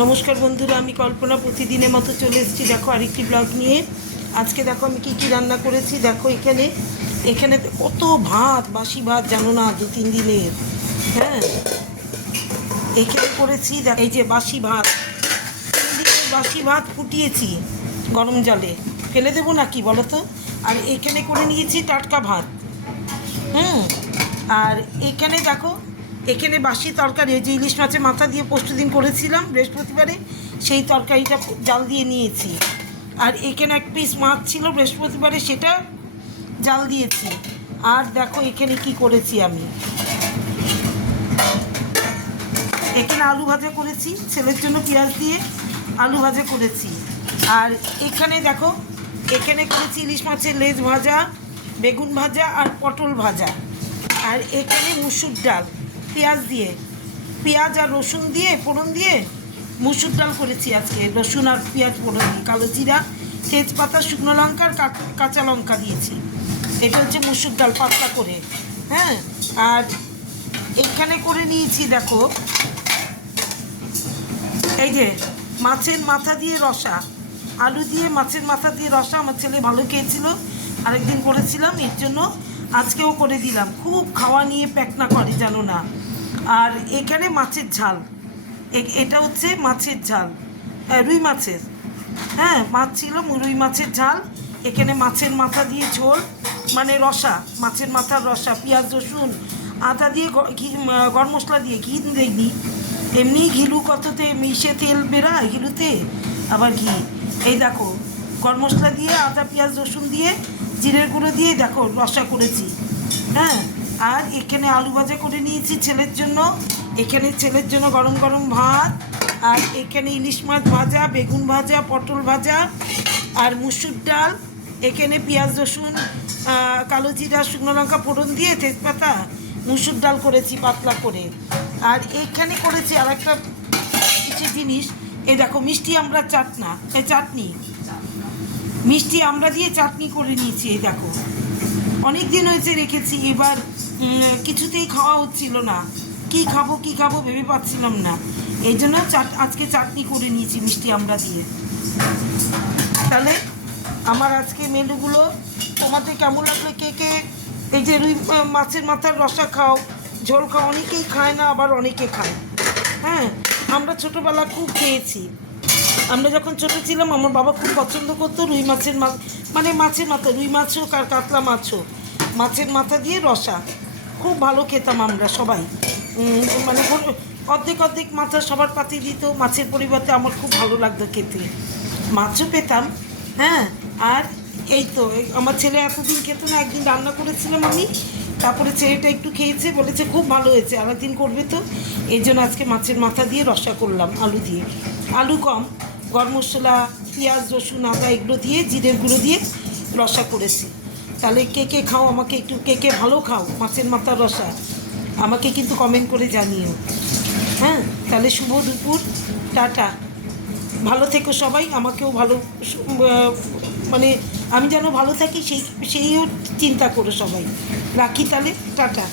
নমস্কার বন্ধুরা, আমি কল্পনা প্রতিদিনের মতো চলে এসেছি। দেখো আরেকটি ব্লগ নিয়ে। আজকে দেখো আমি কী কী রান্না করেছি। দেখো এখানে এখানে কত ভাত, বাসি ভাত, জানো না, 2-3 দিনের। হ্যাঁ, এখানে করেছি এই যে বাসি ভাত, 3 দিনের বাসি ভাত ফুটিয়েছি গরম জলে। ফেলে দেবো নাকি বলো তো? আর এখানে করে নিয়েছি টাটকা ভাত। আর এখানে দেখো, এখানে বাসি তরকারি, যে ইলিশ মাছের মাথা দিয়ে পরশু দিন করেছিলাম বৃহস্পতিবারে, সেই তরকারিটা জাল দিয়ে নিয়েছি। আর এখানে 1 পিস মাছ ছিল বৃহস্পতিবারে, সেটা জাল দিয়েছি। আর দেখো এখানে কি করেছি আমি, এখানে আলু ভাজা করেছি, ছেলের জন্য পেঁয়াজ দিয়ে আলু ভাজা করেছি। আর এখানে দেখো, এখানে করেছি ইলিশ মাছের লেজ ভাজা, বেগুন ভাজা আর পটল ভাজা। আর এখানে মুসুর ডাল পেঁয়াজ দিয়ে, পেঁয়াজ আর রসুন দিয়ে ফোড়ন দিয়ে মুসুর ডাল করেছি আজকে। রসুন আর পেঁয়াজ ফোড়ন দিয়ে, কালো জিরা, তেজপাতা, শুকনো লঙ্কা আর কাঁচা লঙ্কা দিয়েছি। এটা হচ্ছে মুসুর ডাল পাতলা করে। হ্যাঁ, আর এখানে করে নিয়েছি দেখো, এই যে মাছের মাথা দিয়ে রসা, আলু দিয়ে মাছের মাথা দিয়ে রসা। আমার ছেলে ভালো খেয়েছিল, আরেকদিন করেছিলাম, এর জন্য আজকেও করে দিলাম। খুব খাওয়া নিয়ে প্যাকনা করে, জানো না। আর এখানে মাছের ঝাল, এটা হচ্ছে মাছের ঝাল, রুই মাছের। হ্যাঁ, মাছ ছিল, রুই মাছের ঝাল। এখানে মাছের মাথা দিয়ে ঝোল, মানে রসা, মাছের মাথার রসা, পেঁয়াজ রসুন আদা দিয়ে, ঘি, গরম মশলা দিয়ে, ঘি দেখবি এমনি ঘিলু কততে মিশে তেল বেরায় ঘিলুতে, আবার ঘি। এই দেখো গরম মশলা দিয়ে, আদা পেঁয়াজ রসুন দিয়ে, জিরের গুঁড়ো দিয়ে দেখো রসা করেছি। হ্যাঁ, আর এখানে আলু ভাজা করে নিয়েছি ছেলের জন্য। এখানে ছেলের জন্য গরম গরম ভাত। আর এখানে ইলিশ মাছ ভাজা, বেগুন ভাজা, পটল ভাজা আর মুসুর ডাল। এখানে পেঁয়াজ রসুন, কালো জিরা, শুকনো লঙ্কা ফোড়ন দিয়ে, তেজপাতা, মুসুর ডাল করেছি পাতলা করে। আর এখানে করেছি আর একটা কিছু জিনিস, এই দেখো মিষ্টি আমড়ার চাটনি, মিষ্টি আমড়া দিয়ে চাটনি করে নিয়েছি। এই দেখো অনেক দিন হয়েছে রেখেছি, এবার কিছুতেই খাওয়া হচ্ছিল না, কি খাবো ভেবে পাচ্ছিলাম না, এই জন্য আজকে চাটনি করে নিয়েছি মিষ্টি আমড়া দিয়ে। তাহলে আমার আজকে মেনুগুলো তোমাদের কেমন লাগলো? কে এই যে রুই মাছের মাথার রসা খাও, ঝোল খাও, অনেকেই খায় না, আবার অনেকে খায়। হ্যাঁ, আমরা ছোটোবেলা খুব খেয়েছি। আমরা যখন ছোটো ছিলাম, আমার বাবা খুব পছন্দ করতো রুই মাছের মানে মাছের মাথা, রুই মাছ হোক আর কাতলা মাছ হোক, মাছের মাথা দিয়ে রসা খুব ভালো খেতাম আমরা সবাই। মানে অর্ধেক মাথা সবার পাতে দিত মাছের পরিবর্তে, আমার খুব ভালো লাগতো খেতে, মাছও পেতাম। হ্যাঁ, আর এই তো আমার ছেলে এতদিন খেত না, একদিন রান্না করেছিলাম আমি, তারপরে ছেলেটা একটু খেয়েছে, বলেছে খুব ভালো হয়েছে, আর একদিন করবে তো। এই জন্য আজকে মাছের মাথা দিয়ে রসা করলাম, আলু দিয়ে, আলু কম, গরম মশলা, পেঁয়াজ রসুন আদা এগুলো দিয়ে, জিরের গুঁড়ো দিয়ে রসা করেছি। তাহলে কে খাও, আমাকে একটু কে ভালো খাও মাছের মাথার রসা, আমাকে কিন্তু কমেন্ট করে জানিও। হ্যাঁ, তাহলে শুভ দুপুর, টাটা, ভালো থেকো সবাই। আমাকেও ভালো, মানে আমি যেন ভালো থাকি সেইও চিন্তা করো সবাই। রাখি তাহলে, টাটা।